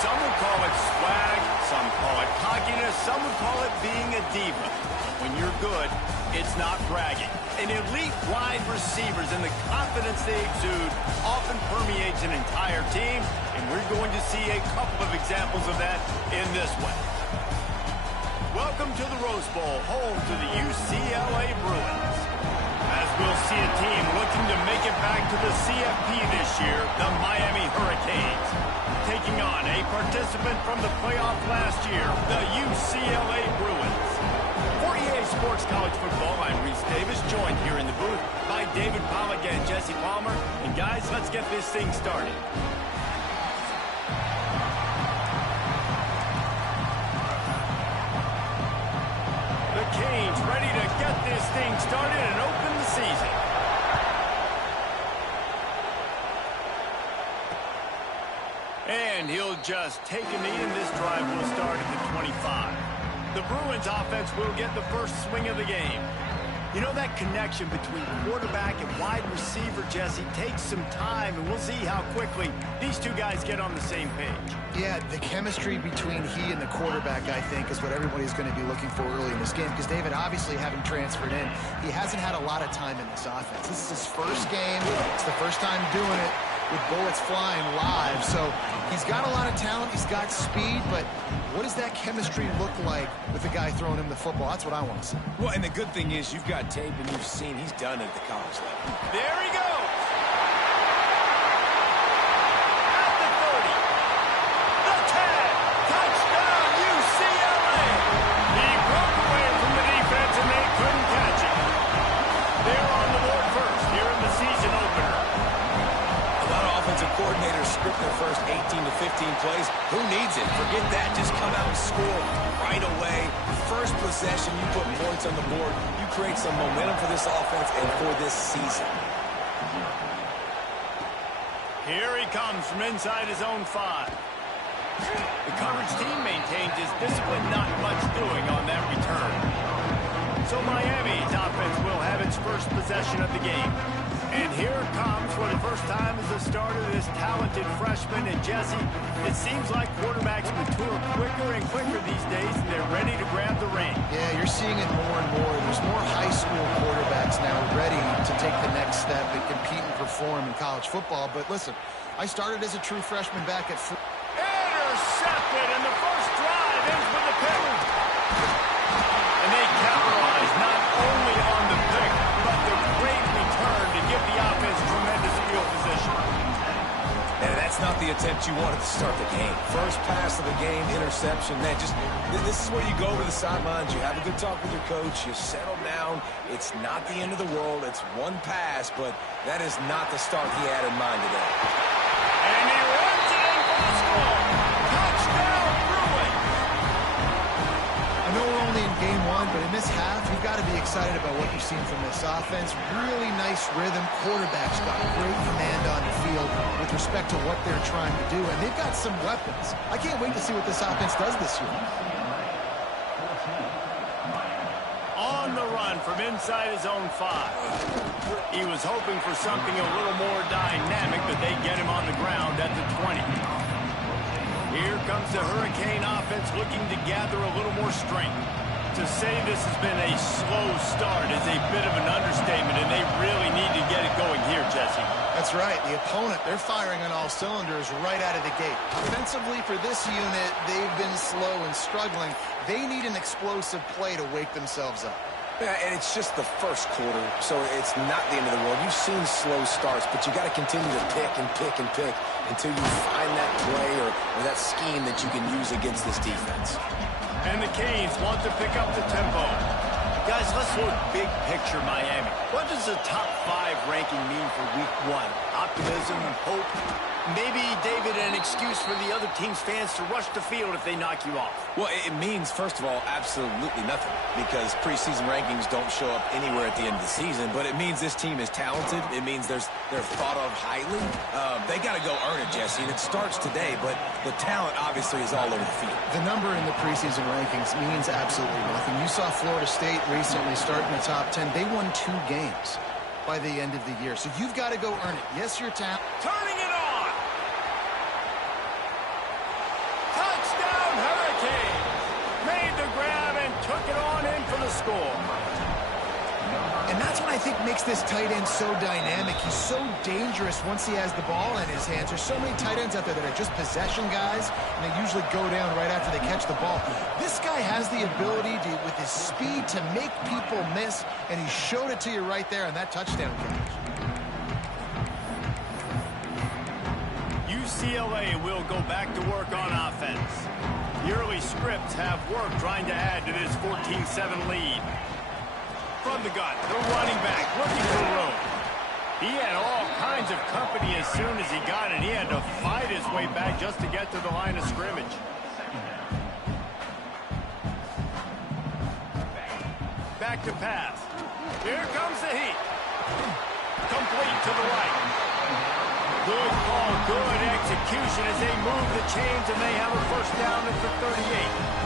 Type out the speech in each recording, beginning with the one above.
Some would call it swag, some call it cockiness, some would call it being a diva. When you're good, it's not bragging. An elite wide receivers and the confidence they exude often permeates an entire team, and we're going to see a couple of examples of that in this one. Welcome to the Rose Bowl, home to the UCLA Bruins. As we'll see a team looking to make it back to the CFP this year, the Miami Hurricanes. Taking on a participant from the playoff last year, the UCLA Bruins. For EA Sports College Football, I'm Reese Davis, joined here in the booth by David Pollack and Jesse Palmer. And guys, let's get this thing started. The Canes ready to get this thing started and open the season. And he'll just take a knee, and this drive will start at the 25. The Bruins offense will get the first swing of the game. You know, that connection between quarterback and wide receiver, Jesse, takes some time, and we'll see how quickly these two guys get on the same page. Yeah, the chemistry between he and the quarterback, I think, is what everybody's going to be looking for early in this game. Because David, obviously, having transferred in, he hasn't had a lot of time in this offense. This is his first game. It's the first time doing it with bullets flying live. So he's got a lot of talent. He's got speed. But what does that chemistry look like with the guy throwing him the football? That's what I want to see. Well, and the good thing is you've got tape and you've seen he's done it at the college level. There he goes. At the 30. The 10. Touchdown, UCLA. He broke away from the defense and they couldn't catch him. They're on the board first here in the season opener. A lot of offensive coordinators script their first 18 to 15 plays. Who needs it? Forget that. Just come out and score right away. First possession, you put points on the board. You create some momentum for this offense and for this season. Here he comes from inside his own 5. The coverage team maintains his discipline, not much doing on that return. So Miami's offense will have its first possession of the game. And here it comes for the first time as the start of this talented freshman. And Jesse, it seems like quarterbacks mature quicker and quicker these days, and they're ready to grab the reins. Yeah, you're seeing it more and more. There's more high school quarterbacks now ready to take the next step and compete and perform in college football. But listen, I started as a true freshman back at intercepted, and the first drive ends with a pick. And they capitalize not only on the pick, but the great return to give the offense tremendous field position. And that's not the attempt you wanted to start the game. First pass of the game, interception. Man, this is where you go to the sidelines. You have a good talk with your coach. You settle down. It's not the end of the world. It's one pass, but that is not the start he had in mind today. And he runs it impossible. Touchdown, Bruins. I know we're only in game 1, but in this half, you've got to be excited about what you've seen from this offense. Really nice rhythm. Quarterback's got great command on the field with respect to what they're trying to do, and they've got some weapons. I can't wait to see what this offense does this year. On the run from inside his own 5. He was hoping for something a little more dynamic, but they get him on the ground at the 20. Here comes the Hurricane offense looking to gather a little more strength. To say this has been a slow start is a bit of an understatement, and they really need to get it going here, Jesse. That's right. The opponent, they're firing on all cylinders right out of the gate. Offensively, for this unit, they've been slow and struggling. They need an explosive play to wake themselves up. Yeah, and it's just the first quarter, so it's not the end of the world. You've seen slow starts, but you got to continue to pick and pick and pick until you find that play or that scheme that you can use against this defense. And the Canes want to pick up the tempo. Guys, let's look big picture Miami. What does the top 5 ranking mean for week 1? Optimism, hope, maybe, David, an excuse for the other team's fans to rush the field if they knock you off. Well, it means, first of all, absolutely nothing, because preseason rankings don't show up anywhere at the end of the season, but it means this team is talented. It means they're thought of highly. They got to go earn it, Jesse, and it starts today, but the talent obviously is all over the field. The number in the preseason rankings means absolutely nothing. You saw Florida State recently start in the top 10. They won 2 games by the end of the year, so you've got to go earn it. Yes, you're talented. Turning it on. score. And that's what I think makes this tight end so dynamic. He's so dangerous once he has the ball in his hands. There's so many tight ends out there that are just possession guys, and they usually go down right after they catch the ball. This guy has the ability to, with his speed, to make people miss, and he showed it to you right there on that touchdown catch. UCLA will go back to work on offense. The early scripts have worked trying to add to this 14-7 lead. From the gun, the running back looking for room. He had all kinds of company as soon as he got it. He had to fight his way back just to get to the line of scrimmage. Back to pass. Here comes the heat. Complete to the right. Good call, good execution as they move the chains, and they have a first down at the 38.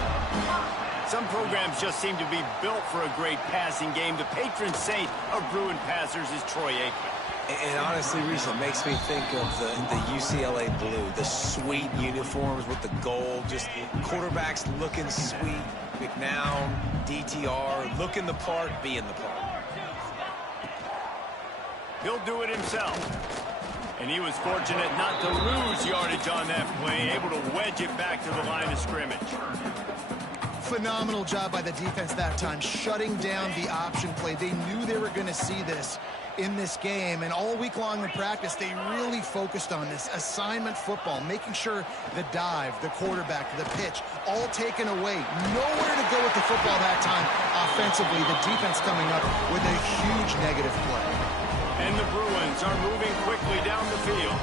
Some programs just seem to be built for a great passing game. The patron saint of Bruin passers is Troy Aikman. And honestly, Reese, it makes me think of the UCLA blue, the sweet uniforms with the gold, just quarterbacks looking sweet. McNown, DTR, looking the part, being the part. He'll do it himself. And he was fortunate not to lose yardage on that play, able to wedge it back to the line of scrimmage. Phenomenal job by the defense that time, shutting down the option play. They knew they were going to see this in this game, and all week long in practice, they really focused on this assignment football, making sure the dive, the quarterback, the pitch, all taken away. Nowhere to go with the football that time offensively. The defense coming up with a huge negative play. And the Bruins are moving quickly down the field.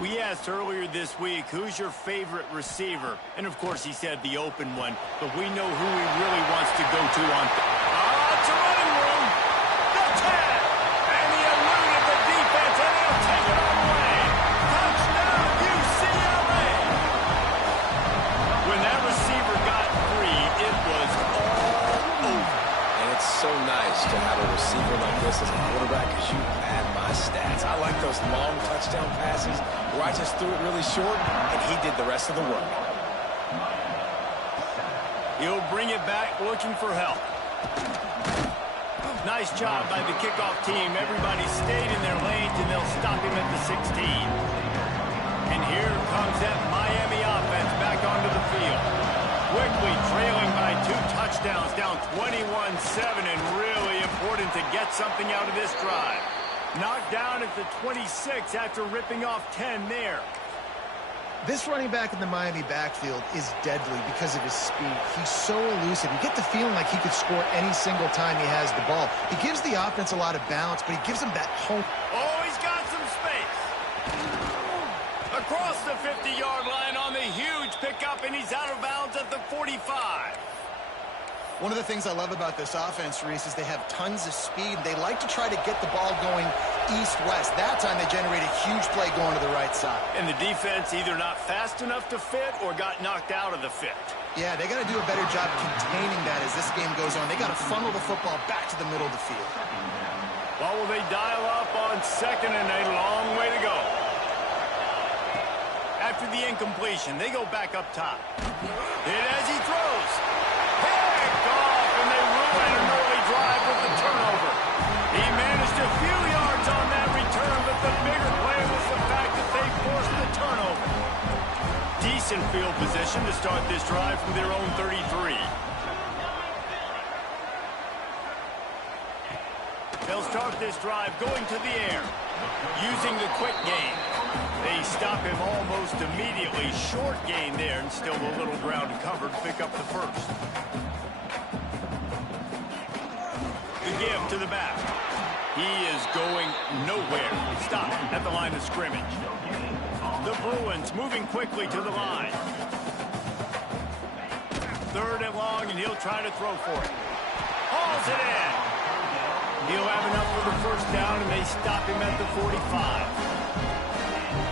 We asked earlier this week, who's your favorite receiver? And, of course, he said the open one. But we know who he really wants to go to on... it's a running room. The tag. And he eluded the defense, and he'll take it all away. Touchdown, UCLA. When that receiver got free, it was all over. And it's so nice to have a receiver like this as a quarterback, because you add my stats. I like those long touchdown passes where I just threw it really short, and he did the rest of the work. He'll bring it back looking for help. Nice job by the kickoff team. Everybody stayed in their lanes, and they'll stop him at the 16. And here comes that Miami offense back onto the field. Quickly trailing by 2 touchdowns, down 21-7, and really important to get something out of this drive. Knocked down at the 26 after ripping off 10 there. This running back in the Miami backfield is deadly because of his speed. He's so elusive. You get the feeling like he could score any single time he has the ball. He gives the offense a lot of balance, but he gives them that home. Oh, he's got some space. Across the 50-yard line on the huge pickup, and he's out of bounds at the 45. One of the things I love about this offense, Reese, is they have tons of speed. They like to try to get the ball going east-west. That time they generate a huge play going to the right side. And the defense either not fast enough to fit or got knocked out of the fit. Yeah, they got to do a better job containing that as this game goes on. They got to funnel the football back to the middle of the field. Well, will they dial up on second and a long way to go? After the incompletion, they go back up top. Hit as he throws. Picked off, and they ruin an early drive with the turnover. He managed a few yards on that return, but the bigger play was the fact that they forced the turnover. Decent field position to start this drive from their own 33. They'll start this drive going to the air, using the quick game. They stop him almost immediately. Short gain there, and still a little ground covered to pick up the first. The give to the back. He is going nowhere. Stop at the line of scrimmage. The Bruins moving quickly to the line. 3rd and long, and he'll try to throw for it. Hauls it in. He'll have enough for the first down, and they stop him at the 45.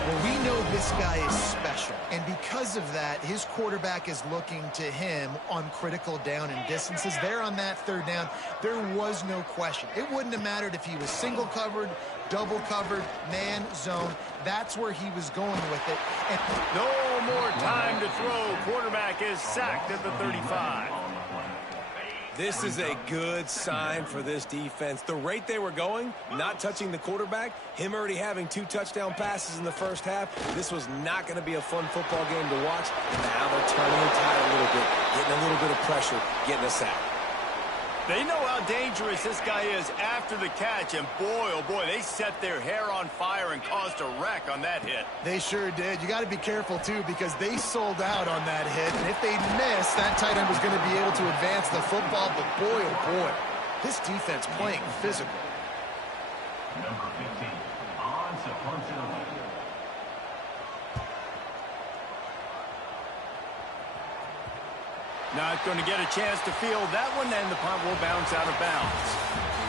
Well, we know this guy is special, and because of that, his quarterback is looking to him on critical down and distances. There on that 3rd down, there was no question. It wouldn't have mattered if he was single covered, double covered, man, zone. That's where he was going with it. And no more time to throw. Quarterback is sacked at the 35. This is a good sign for this defense. The rate they were going, not touching the quarterback, him already having 2 touchdown passes in the first half, this was not going to be a fun football game to watch. Now they're turning the tide a little bit, getting a little bit of pressure, getting a sack. They know how dangerous this guy is after the catch, and boy, oh boy, they set their hair on fire and caused a wreck on that hit. They sure did. You got to be careful, too, because they sold out on that hit, and if they missed, that tight end was going to be able to advance the football, but boy, oh boy, this defense playing physical. Number 15, on to punt it away. Not going to get a chance to field that one, and the punt will bounce out of bounds.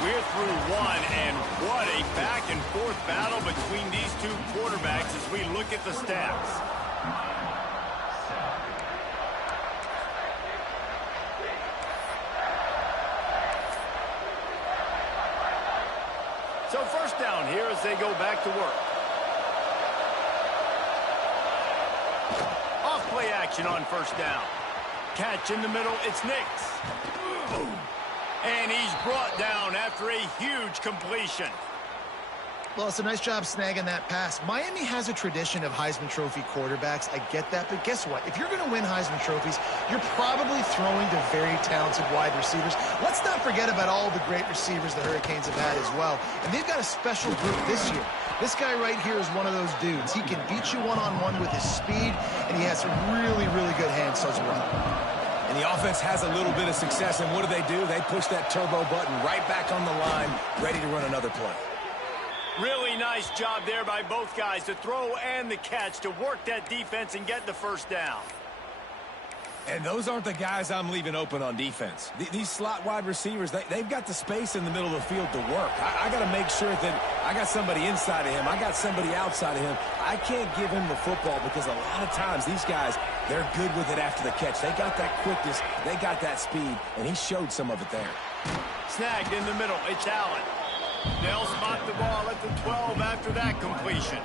We're through one, and what a back-and-forth battle between these 2 quarterbacks as we look at the stats. So first down here as they go back to work. Off play action on first down. Catch in the middle, it's Nix. And he's brought down after a huge completion. Well, it's a nice job snagging that pass. Miami has a tradition of Heisman Trophy quarterbacks. I get that, but guess what? If you're going to win Heisman Trophies, you're probably throwing to very talented wide receivers. Let's not forget about all the great receivers the Hurricanes have had as well. And they've got a special group this year. This guy right here is one of those dudes. He can beat you one-on-one with his speed, and he has some really, really good hands as well. And the offense has a little bit of success, and what do? They push that turbo button right back on the line, ready to run another play. Really nice job there by both guys, the throw and the catch, to work that defense and get the first down. And those aren't the guys I'm leaving open on defense. These slot wide receivers, they've got the space in the middle of the field to work. I got to make sure that I got somebody inside of him. I got somebody outside of him. I can't give him the football because a lot of times these guys, they're good with it after the catch. They got that quickness. They got that speed, and he showed some of it there. Snagged in the middle. It's Allen. They'll spot the ball at the 12 after that completion.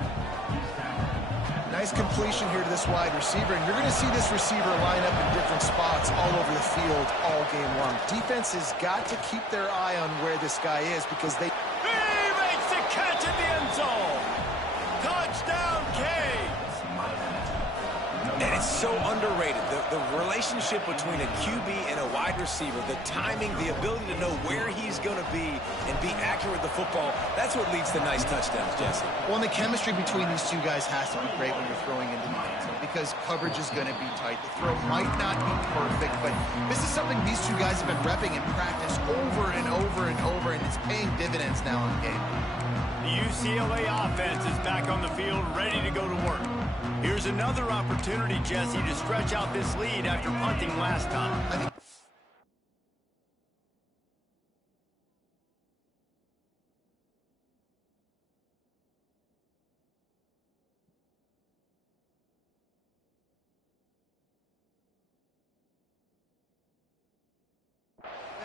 Nice completion here to this wide receiver, and you're going to see this receiver line up in different spots all over the field all game long. Defense has got to keep their eye on where this guy is because they... He makes the catch in the end zone. Touchdown, Canes. And it's so underrated. The relationship between a QB and a wide receiver, the timing, the ability to know where he's going to be and be accurate with the football, that's what leads to nice touchdowns, Jesse. Well, and the chemistry between these 2 guys has to be great when you're throwing into the end zone because coverage is going to be tight. The throw might not be perfect, but this is something these 2 guys have been repping in practice over and over and over, and it's paying dividends now in the game. The UCLA offense is back on the field, ready to go to work. Here's another opportunity, Jesse, to stretch out this lead after punting last time.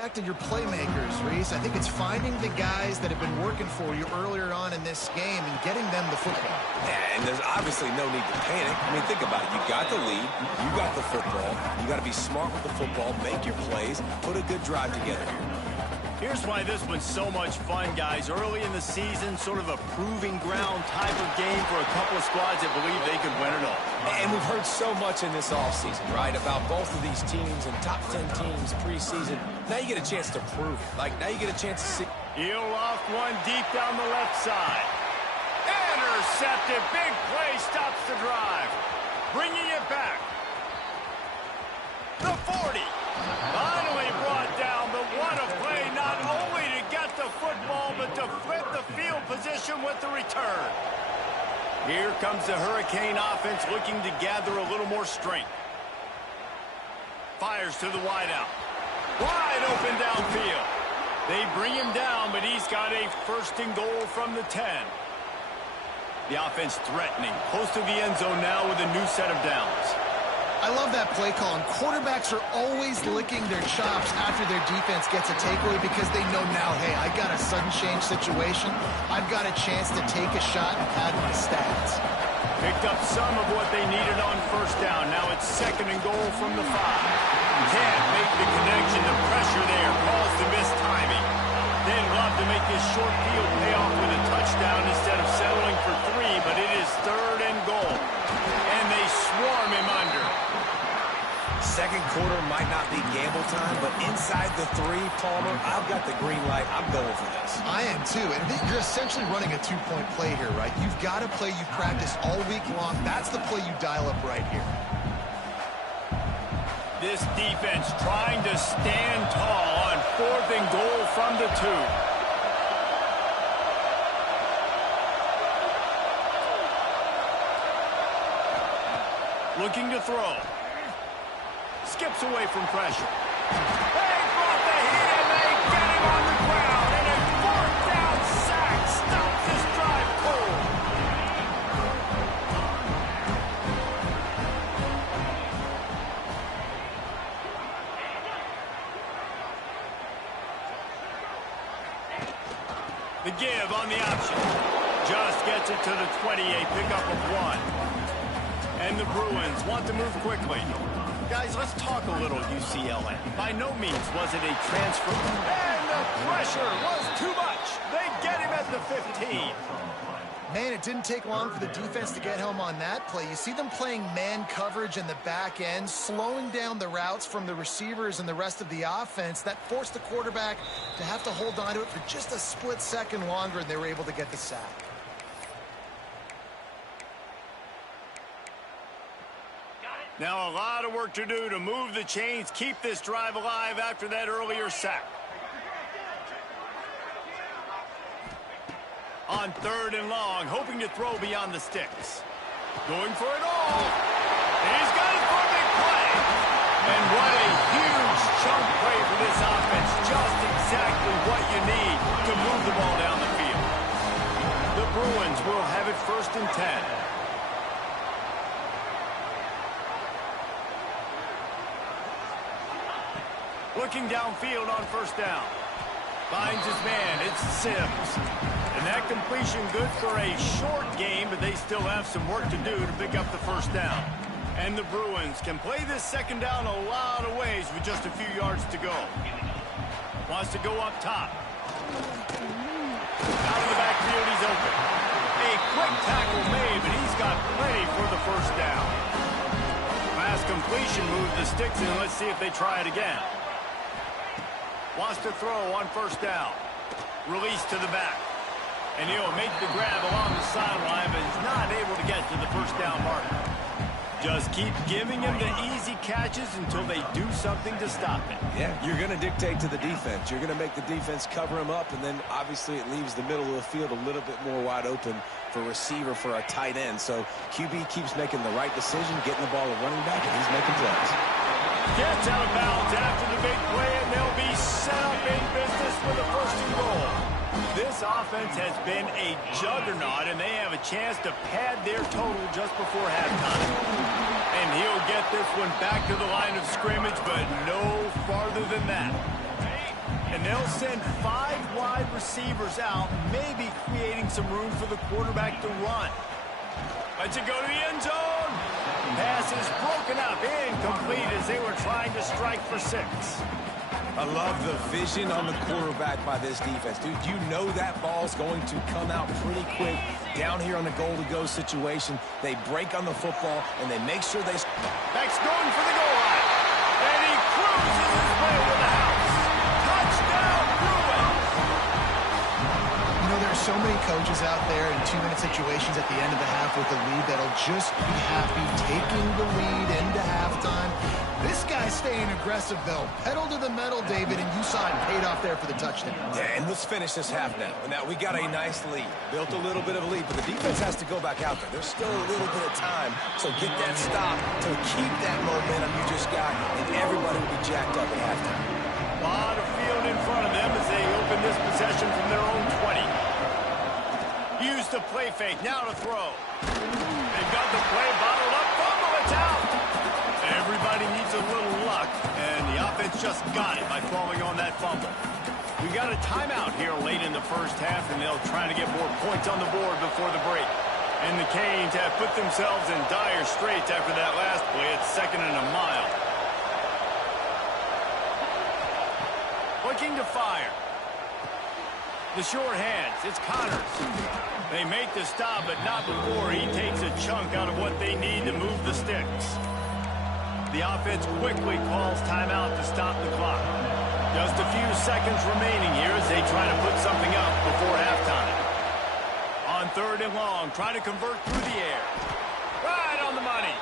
Back to your playmakers, Reese. I think it's finding the guys that have been working for you earlier on in this game and getting them the football. Yeah, and there's obviously no need to panic. I mean, think about it. You got the lead. You got the football. You got to be smart with the football, make your plays, put a good drive together here. Here's why this one's so much fun, guys. Early in the season, sort of a proving ground type of game for a couple of squads that believe they could win it all. And we've heard so much in this offseason, right, about both of these teams and top 10 teams preseason. Now you get a chance to prove it. Like, now you get a chance to see. He'll loft one deep down the left side. Intercepted. Big play stops the drive. Bringing it back. The 40. Finally brought down, but what a play, not only to get the football, but to flip the field position with the return. Here comes the Hurricane offense looking to gather a little more strength. Fires to the wideout. Wide open downfield. They bring him down, but he's got a first and goal from the 10. The offense threatening. Close to the end zone now with a new set of downs. I love that play call, and quarterbacks are always licking their chops after their defense gets a takeaway because they know now, hey, I got a sudden change situation. I've got a chance to take a shot and pad my stats. Picked up some of what they needed on first down. Now it's second and goal from the 5. Can't make the connection. The pressure there caused the missed timing. They'd love to make this short field pay off with a touchdown instead of settling for 3, but it is 3rd and goal. And they swarm him under. Second quarter might not be gamble time, but inside the 3, Palmer, I've got the green light. I'm going for this. I am too, and you're essentially running a 2-point play here, right? You've got a play you practice all week long. That's the play you dial up right here. This defense trying to stand tall on 4th and goal from the 2. Looking to throw. Skips away from pressure. They brought the heat and they get him on the ground. And a 4th down sack stops this drive cold. The give on the option. Just gets it to the 28, pickup of 1. And the Bruins want to move quickly. Guys, let's talk a little UCLA. By no means was it a transfer. And the pressure was too much. They get him at the 15. Man, it didn't take long for the defense to get home on that play. You see them playing man coverage in the back end, slowing down the routes from the receivers and the rest of the offense. That forced the quarterback to have to hold on to it for just a split second longer, and they were able to get the sack. Now a lot of work to do to move the chains, keep this drive alive after that earlier sack. On 3rd and long, hoping to throw beyond the sticks. Going for it all. He's got it for a big play. And what a huge chunk play for this offense. Just exactly what you need to move the ball down the field. The Bruins will have it 1st and 10. Looking downfield on 1st down. Finds his man. It's Sims. And that completion good for a short game, but they still have some work to do to pick up the 1st down. And the Bruins can play this 2nd down a lot of ways with just a few yards to go. Wants to go up top. Out of the backfield, he's open. A quick tackle made, but he's got plenty for the 1st down. Last completion moved the sticks in. Let's see if they try it again. Wants to throw on 1st down. Release to the back. And he'll make the grab along the sideline, but he's not able to get to the 1st down marker. Just keep giving him the easy catches until they do something to stop it. Yeah, you're going to dictate to the defense. You're going to make the defense cover him up, and then obviously it leaves the middle of the field a little bit more wide open for receiver for a tight end. So QB keeps making the right decision, getting the ball to running back, and he's making plays. Gets out of bounds after the big play, and they'll be set up in business with a 1st and goal. This offense has been a juggernaut, and they have a chance to pad their total just before halftime. And he'll get this one back to the line of scrimmage, but no farther than that. And they'll send 5 wide receivers out, maybe creating some room for the quarterback to run. Lets it go to the end zone. Pass is broken up, incomplete as they were trying to strike for 6. I love the vision on the quarterback by this defense. Dude, you know that ball's going to come out pretty quick down here on the goal-to-go situation. They break on the football, and they make sure they... Beck's going for the goal line. And he cruises his way to the house. Touchdown, Bruins! You know, there are so many coaches out there in 2-minute situations at the end of the half with the lead that'll just be happy taking the lead into halftime. This guy's staying aggressive, though. Pedal to the metal, David, and you saw it paid off there for the touchdown. Yeah, and let's finish this half now. Now, we got a nice lead. Built a little bit of a lead, but the defense has to go back out there. There's still a little bit of time, so get that stop to keep that momentum you just got, and everybody will be jacked up at halftime. A lot of field in front of them as they open this possession from their own 20. Use the play fake, now to throw. They've got the play bottled up, fumble, it's out. Everybody needs a little luck, and the offense just got it by falling on that fumble. We got a timeout here late in the 1st half, and they'll try to get more points on the board before the break. And the Canes have put themselves in dire straits after that last play. It's 2nd and a mile. looking to fire. The short hands, it's Connors. They make the stop, but not before he takes a chunk out of what they need to move the sticks. The offense quickly calls timeout to stop the clock. Just a few seconds remaining here as they try to put something up before halftime. On 3rd and long, trying to convert through the air. Right on the money.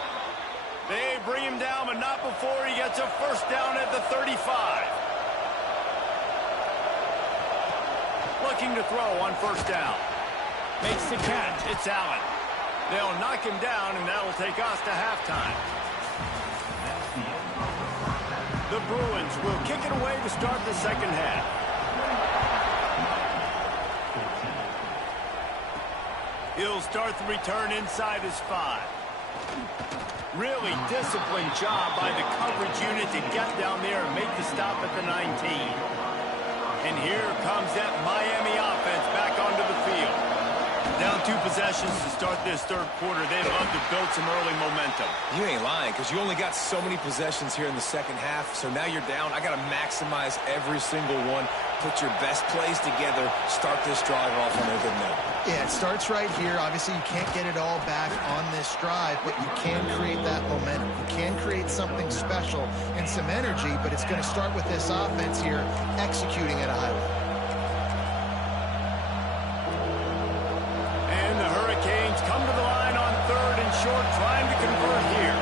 They bring him down, but not before he gets a first down at the 35. Looking to throw on first down. Makes the catch. It's Allen. They'll knock him down, and that'll take us to halftime. The Bruins will kick it away to start the second half. He'll start the return inside his 5. Really disciplined job by the coverage unit to get down there and make the stop at the 19. And here comes that Miami offense back onto the field. Down 2 possessions to start this 3rd quarter. They'd love to build some early momentum. You ain't lying, because you only got so many possessions here in the second half, so now you're down. I got to maximize every single one. Put your best plays together. Start this drive off on a good note. Yeah, it starts right here. Obviously, you can't get it all back on this drive, but you can create that momentum. You can create something special and some energy, but it's going to start with this offense here executing at a high level. And the Hurricanes come to the line on 3rd and short, trying to convert here.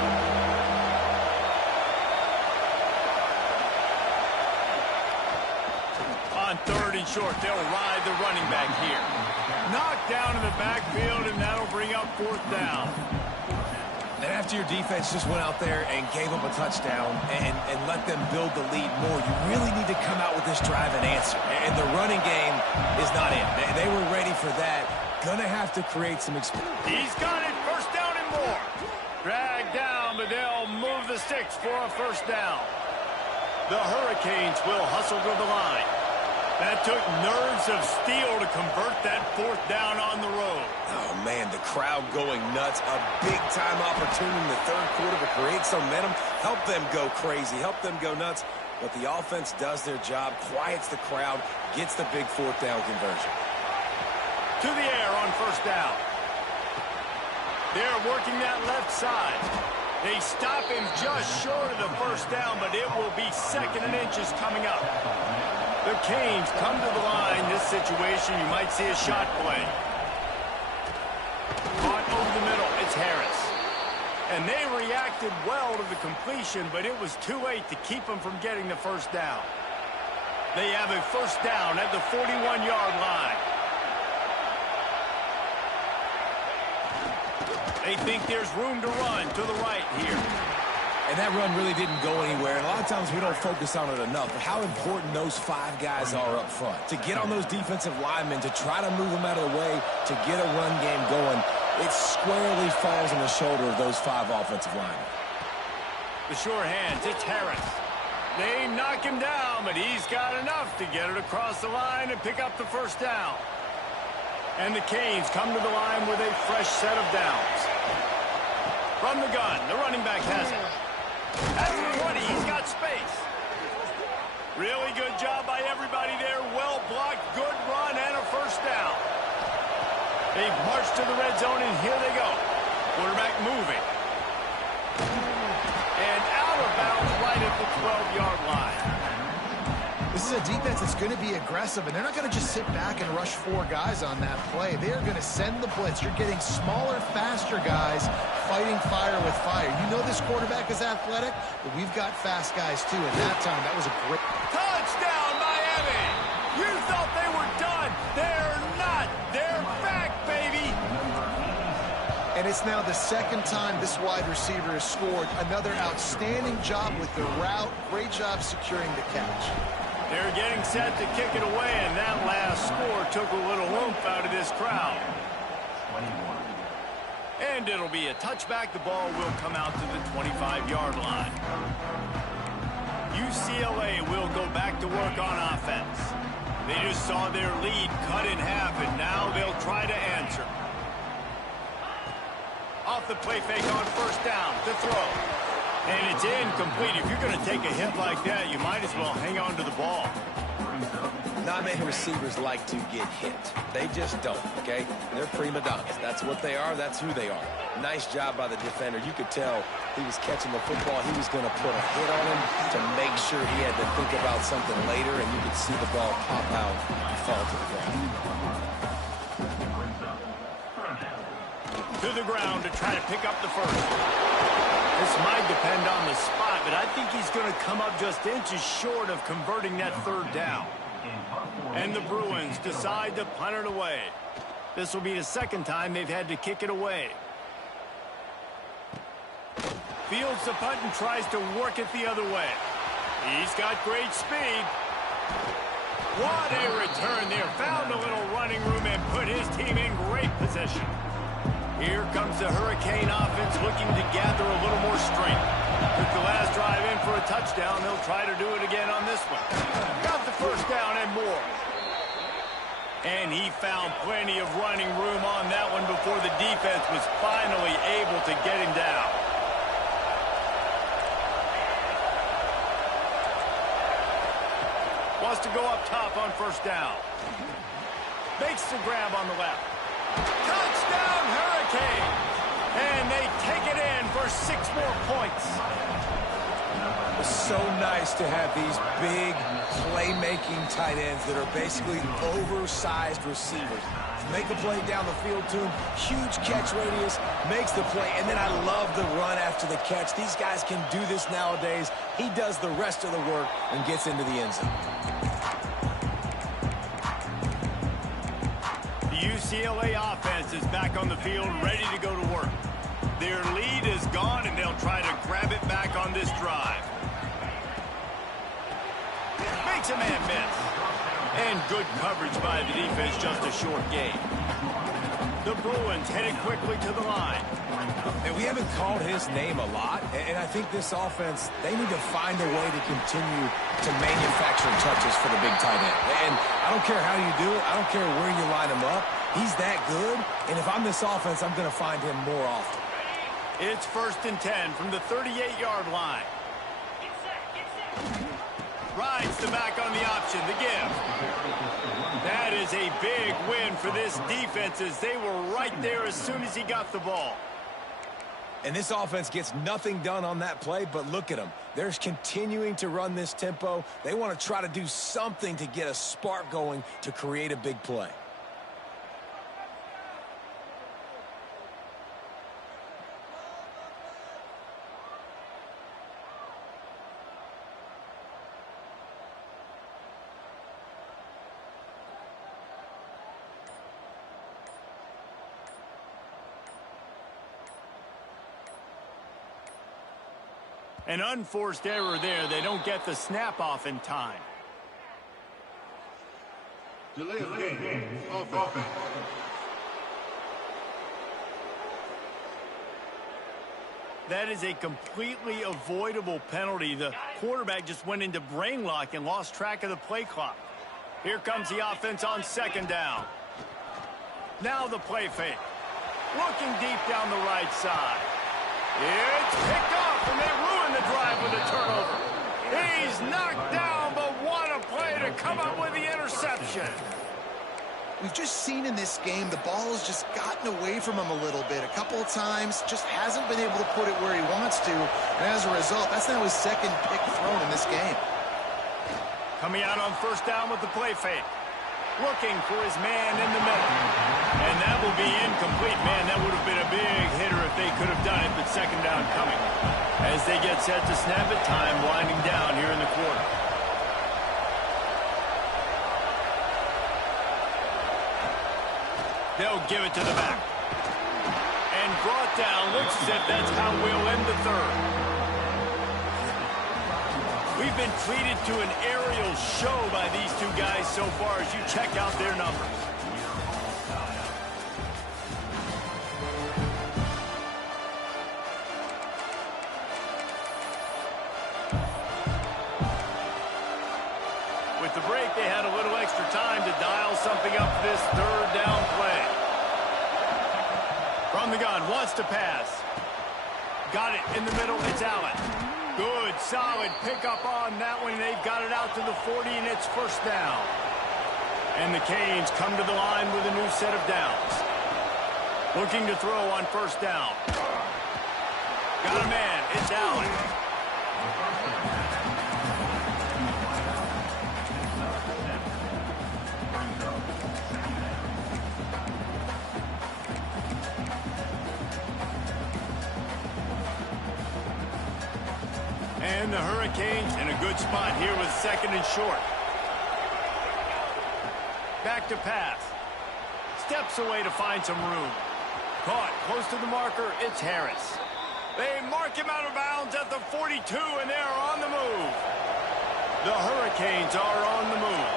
On 3rd and short, they'll ride the running back here. Knocked down in the backfield, and that'll bring up 4th down. And after your defense just went out there and gave up a touchdown and let them build the lead more, you really need to come out with this drive and answer. And the running game is not in. They were ready for that. Gonna have to create some experience. He's got it. First down and more. Dragged down, but they'll move the sticks for a first down. The Hurricanes will hustle to the line. That took nerves of steel to convert that 4th down on the road. Oh, man, the crowd going nuts. A big-time opportunity in the 3rd quarter to create some momentum. Help them go crazy. Help them go nuts. But the offense does their job, quiets the crowd, gets the big 4th down conversion. To the air on first down. They're working that left side. They stop him just short of the first down, but it will be 2nd and inches coming up. The Canes come to the line. This situation, you might see a shot play. Caught over the middle. It's Harris. And they reacted well to the completion, but it was too late to keep them from getting the first down. They have a first down at the 41-yard line. They think there's room to run to the right here. And that run really didn't go anywhere. And a lot of times we don't focus on it enough. But how important those 5 guys are up front. To get on those defensive linemen, to try to move them out of the way, to get a run game going, it squarely falls on the shoulder of those 5 offensive linemen. The short hands, it's Harris. They knock him down, but he's got enough to get it across the line and pick up the first down. And the Canes come to the line with a fresh set of downs. From the gun, the running back has it. At the 20, he's got space. Really good job by everybody there. Well blocked, good run, and a first down. They've marched to the red zone, and here they go. Quarterback moving. And out of bounds right at the 12-yard line. This is a defense that's going to be aggressive, and they're not going to just sit back and rush 4 guys on that play. They are going to send the blitz. You're getting smaller, faster guys fighting fire with fire. You know this quarterback is athletic, but we've got fast guys, too. At that time, that was a great... Touchdown, Miami! You thought they were done. They're not. They're back, baby! And it's now the 2nd time this wide receiver has scored. Another outstanding job with the route. Great job securing the catch. They're getting set to kick it away, and that last score took a little oomph out of this crowd. 21. And it'll be a touchback. The ball will come out to the 25-yard line. UCLA will go back to work on offense. They just saw their lead cut in half, and now they'll try to answer. Off the play fake on first down to throw. And it's incomplete. If you're going to take a hit like that, you might as well hang on to the ball. Not many receivers like to get hit. They just don't, okay? They're prima donnas. That's what they are. That's who they are. Nice job by the defender. You could tell he was catching the football. He was going to put a hit on him to make sure he had to think about something later, and you could see the ball pop out and fall to the ground. To the ground to try to pick up the first. This might depend on the spot, but I think he's going to come up just inches short of converting that third down. And the Bruins decide to punt it away. This will be the second time they've had to kick it away. Fields the punt and tries to work it the other way. He's got great speed. What a return there. Found a little running room and put his team in great position. Here comes the Hurricane offense looking to gather a little more strength. Took the last drive in for a touchdown. They'll try to do it again on this one. Got the first down and more. And he found plenty of running room on that one before the defense was finally able to get him down. Wants to go up top on first down. Makes the grab on the left. Touchdown, Hurricane! And they take it in for 6 more points. It's so nice to have these big playmaking tight ends that are basically oversized receivers. Make a play down the field to him, huge catch radius, makes the play, and then I love the run after the catch. These guys can do this nowadays. He does the rest of the work and gets into the end zone. The UCLA offense is back on the field, ready to go to work. Their lead is gone, and they'll try to grab it back on this drive. Makes a man miss. And good coverage by the defense, just a short gain. The Bruins headed quickly to the line. And we haven't called his name a lot, and I think this offense, they need to find a way to continue to manufacture touches for the big tight end. And I don't care how you do it. I don't care where you line him up. He's that good, and if I'm this offense, I'm going to find him more often. It's 1st and 10 from the 38-yard line. Rides the back on the option, the give. That is a big win for this defense as they were right there as soon as he got the ball. And this offense gets nothing done on that play, but look at them. They're continuing to run this tempo. They want to try to do something to get a spark going to create a big play. An unforced error there. They don't get the snap off in time. Delay of game. Offense. That is a completely avoidable penalty. The quarterback just went into brain lock and lost track of the play clock. Here comes the offense on 2nd down. Now the play fake. Looking deep down the right side. It's picked off, and they ruin the drive with a turnover. He's knocked down, but what a play to come up with the interception. We've just seen in this game the ball has just gotten away from him a little bit. A couple of times, just hasn't been able to put it where he wants to. And as a result, that's now his 2nd pick thrown in this game. Coming out on 1st down with the play fake. Looking for his man in the middle. And that will be incomplete. Man, that would have been a big hitter if they could have done it, but 2nd down coming. As they get set to snap it, time winding down here in the quarter. They'll give it to the back. And brought down. Looks as if that's how we'll end the 3rd. We've been treated to an aerial show by these two guys so far as you check out their numbers. With the break, they had a little extra time to dial something up for this 3rd down play. From the gun, wants to pass. Got it in the middle, it's Allen. Good, solid pickup on that one. They've got it out to the 40, and it's first down. And the Canes come to the line with a new set of downs. Looking to throw on first down. Got a man. It's Allen. And the Hurricanes in a good spot here with second and short. Back to pass. Steps away to find some room. Caught close to the marker. It's Harris. They mark him out of bounds at the 42, and they're on the move. The Hurricanes are on the move.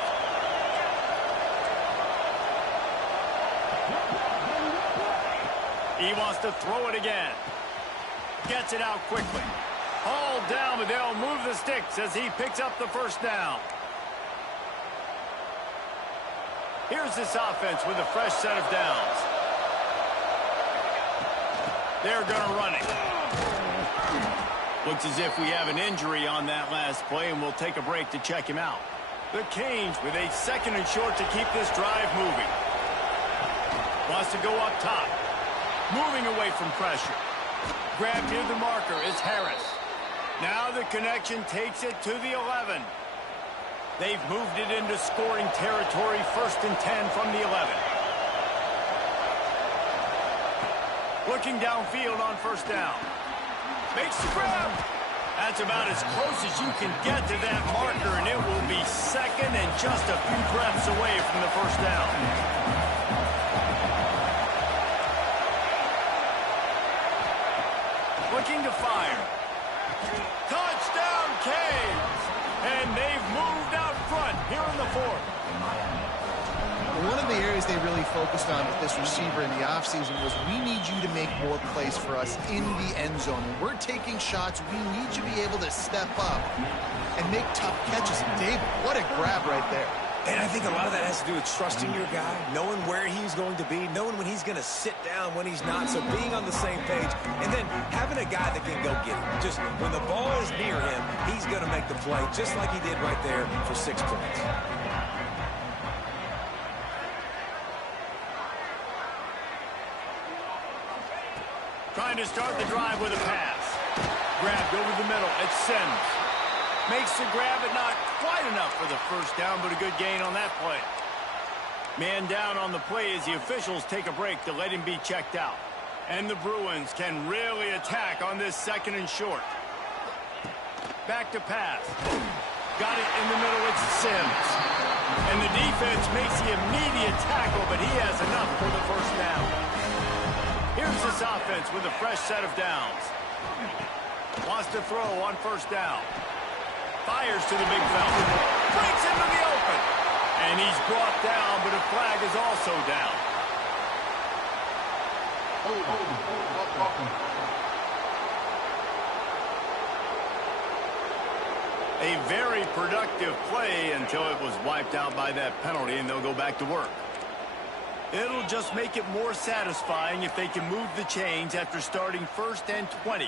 He wants to throw it again. Gets it out quickly. All down, but they'll move the sticks as he picks up the first down. Here's this offense with a fresh set of downs. They're going to run it. Looks as if we have an injury on that last play, and we'll take a break to check him out. The Canes with a second and short to keep this drive moving. Wants to go up top. Moving away from pressure. Grabbed near the marker is Harris. Now the connection takes it to the 11. They've moved it into scoring territory, first and 10 from the 11. Looking downfield on first down. Makes the grab. That's about as close as you can get to that marker, and it will be second and just a few breaths away from the first down. Looking to fire. Touchdown, Canes! And they've moved out front here in the fourth. One of the areas they really focused on with this receiver in the offseason was we need you to make more plays for us in the end zone. When we're taking shots, we need you to be able to step up and make tough catches. And David, what a grab right there. And I think a lot of that has to do with trusting your guy, knowing where he's going to be, knowing when he's going to sit down, when he's not, so being on the same page, and then having a guy that can go get it. Just when the ball is near him, he's going to make the play, just like he did right there for 6 points. Trying to start the drive with a pass. Grabbed over the middle. It's Sims. Makes the grab, but not quite enough for the first down, but a good gain on that play. Man down on the play as the officials take a break to let him be checked out. And the Bruins can really attack on this second and short. Back to pass. Got it in the middle. It's Sims. And the defense makes the immediate tackle, but he has enough for the first down. Here's this offense with a fresh set of downs. Wants to throw on first down. Fires to the big fella. Breaks into the open. And he's brought down, but a flag is also down. A very productive play until it was wiped out by that penalty, and they'll go back to work. It'll just make it more satisfying if they can move the chains after starting first and 20.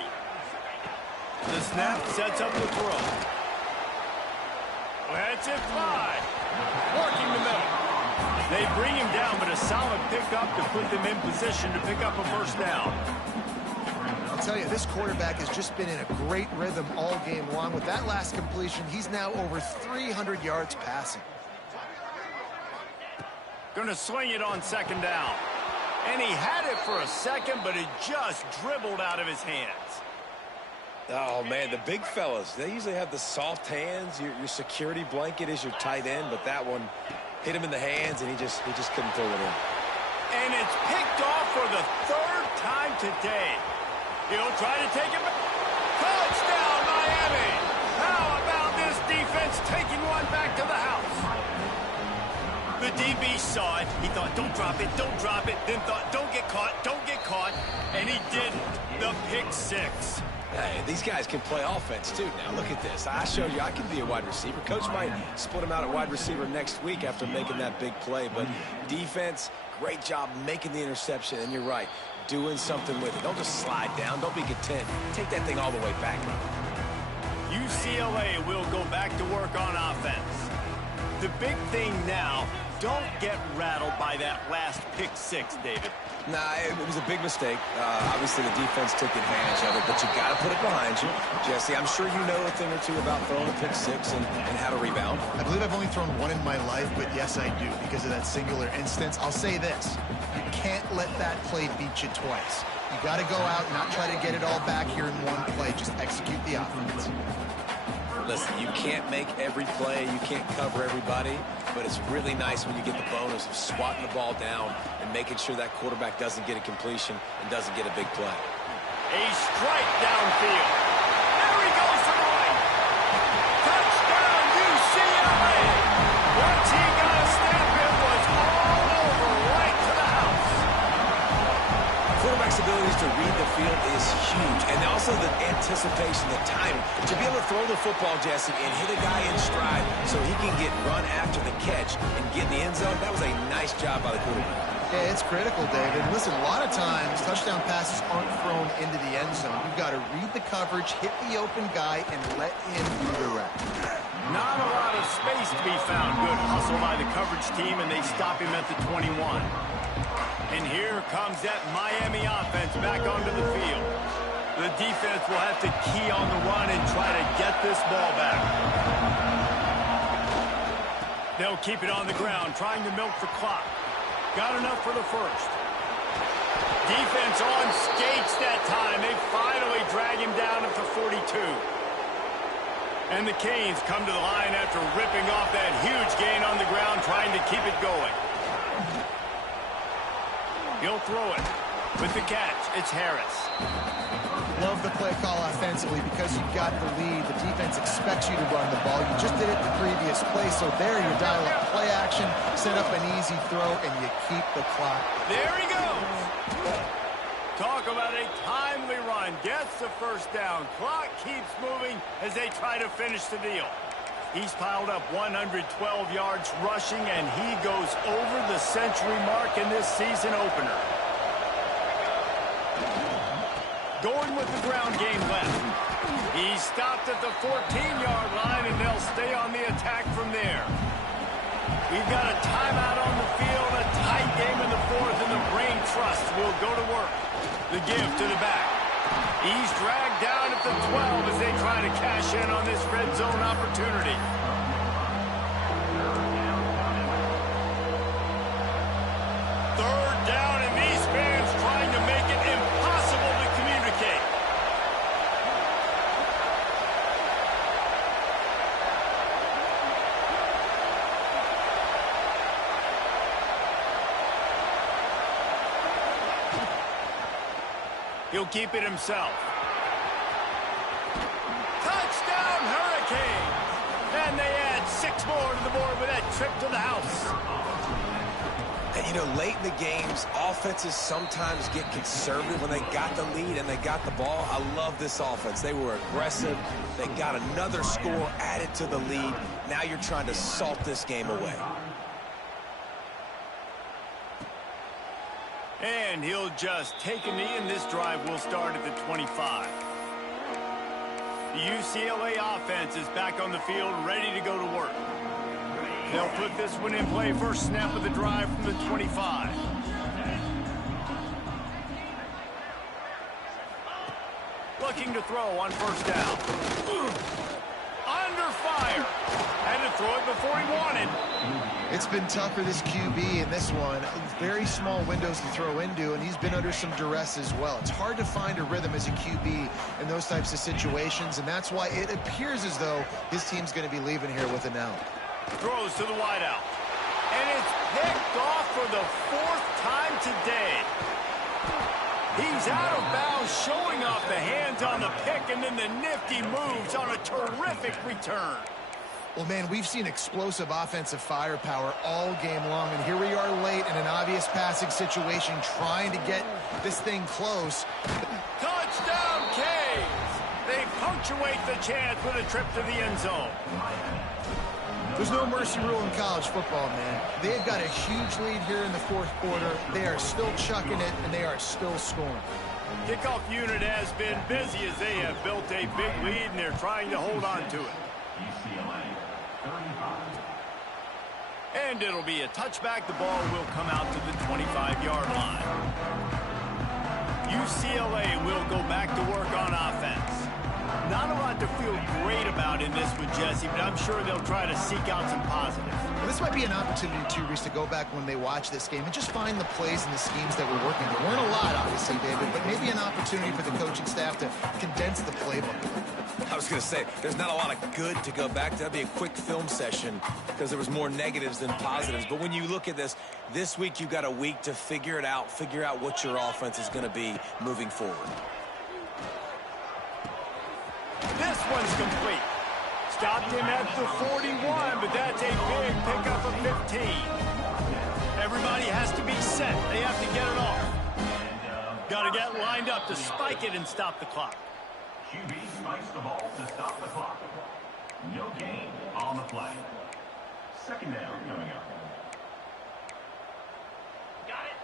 The snap sets up the throw. Lets it fly. Working the middle. They bring him down, but a solid pickup to put them in position to pick up a first down. I'll tell you, this quarterback has just been in a great rhythm all game long. With that last completion, he's now over 300 yards passing. Going to swing it on second down. And he had it for a second, but it just dribbled out of his hands. Oh, man, the big fellas, they usually have the soft hands. Your security blanket is your tight end, but that one hit him in the hands, and he just couldn't throw it in. And it's picked off for the third time today. He'll try to take it back. Touchdown, Miami! How about this defense taking one back to the house? The DB saw it. He thought, don't drop it, then thought, don't get caught, and he didn't. The pick six. Hey, these guys can play offense, too. Now, look at this. I showed you I can be a wide receiver. Coach might split him out at wide receiver next week after making that big play. But defense, great job making the interception. And you're right, doing something with it. Don't just slide down. Don't be content. Take that thing all the way back, brother. UCLA will go back to work on offense. The big thing now, don't get rattled by that last pick six, David. Nah, it was a big mistake. Obviously, the defense took advantage of it, but you got to put it behind you. Jesse, I'm sure you know a thing or two about throwing a pick six and how to rebound. I believe I've only thrown one in my life, but yes, I do, because of that singular instance. I'll say this. You can't let that play beat you twice. You got to go out and not try to get it all back here in one play. Just execute the offense. Listen, you can't make every play. You can't cover everybody, but it's really nice when you get the bonus of swatting the ball down and making sure that quarterback doesn't get a completion and doesn't get a big play. A strike downfield. There he goes for the win. Touchdown, UCLA. Once he got a snap, it was all over right to the house. Quarterback's abilities to read the field is huge, and also the anticipation, the timing. To be able to throw the football, Jesse, and hit a guy in stride so he can get run after the catch and get in the end zone, that was a nice job by the quarterback. Yeah, it's critical, David. Listen, a lot of times, touchdown passes aren't thrown into the end zone. You've got to read the coverage, hit the open guy, and let him redirect. Not a lot of space to be found. Good hustle by the coverage team, and they stop him at the 21. And here comes that Miami offense back onto the field. The defense will have to key on the run and try to get this ball back. They'll keep it on the ground, trying to milk the clock. Got enough for the first. Defense on skates that time. They finally drag him down at the 42. And the Canes come to the line after ripping off that huge gain on the ground, trying to keep it going. He'll throw it. With the catch, it's Harris. Love the play call offensively because you've got the lead. The defense expects you to run the ball. You just did it the previous play, so there you dial up play action, set up an easy throw, and you keep the clock. There he goes. Talk about a timely run. Gets the first down. Clock keeps moving as they try to finish the deal. He's piled up 112 yards rushing, and he goes over the century mark in this season opener. Going with the ground game left. He's stopped at the 14-yard line, and they'll stay on the attack from there. We've got a timeout on the field, a tight game in the fourth, and the Brain Trust will go to work. The give to the back. He's dragged down at the 12 as they try to cash in on this red zone opportunity. Third down, and these fans trying to make it impossible to communicate. He'll keep it himself. Touchdown, Hurricane! And they add 6 more to the board with that trip to the house. And, you know, late in the games, offenses sometimes get conservative when they got the lead and they got the ball. I love this offense. They were aggressive. They got another score added to the lead. Now you're trying to salt this game away. And he'll just take a knee, and this drive will start at the 25. The UCLA offense is back on the field, ready to go to work. They'll put this one in play. First snap of the drive from the 25. Looking to throw on first down. Under fire. Had to throw it before he wanted. It's been tough for this QB in this one. Very small windows to throw into, and he's been under some duress as well. It's hard to find a rhythm as a QB in those types of situations, and that's why it appears as though his team's going to be leaving here with an out. Throws to the wideout. And it's picked off for the 4th time today. He's out of bounds, showing off the hands on the pick, and then the nifty moves on a terrific return. Well, man, we've seen explosive offensive firepower all game long, and here we are late in an obvious passing situation trying to get this thing close. Touchdown, Canes! They punctuate the chance with a trip to the end zone. There's no mercy rule in college football, man. They've got a huge lead here in the 4th quarter. They are still chucking it, and they are still scoring. Kickoff unit has been busy as they have built a big lead, and they're trying to hold on to it. UCLA, 35. And it'll be a touchback. The ball will come out to the 25-yard line. UCLA will go back to work on offense. Not a lot to feel great about in this one, Jesse, but I'm sure they'll try to seek out some positives. Well, this might be an opportunity, too, Reese, to go back when they watch this game and just find the plays and the schemes that were working. There weren't a lot, obviously, David, but maybe an opportunity for the coaching staff to condense the playbook. I was going to say, there's not a lot of good to go back to. That'd be a quick film session because there was more negatives than positives. But when you look at this week you've got a week to figure it out, figure out what your offense is going to be moving forward. This one's complete. Stopped him at the 41, but that's a big pickup of 15. Everybody has to be set. They have to get it off. Got to get lined up to spike it and stop the clock. QB spikes the ball to stop the clock. No gain on the play. Second down coming up.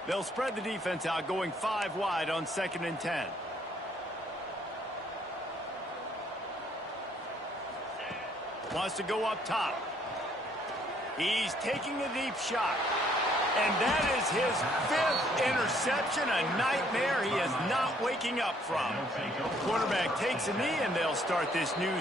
They'll spread the defense out, going 5 wide on 2nd and 10. Wants to go up top. He's taking a deep shot. And that is his 5th interception, a nightmare he is not waking up from. Quarterback takes a knee, and they'll start this new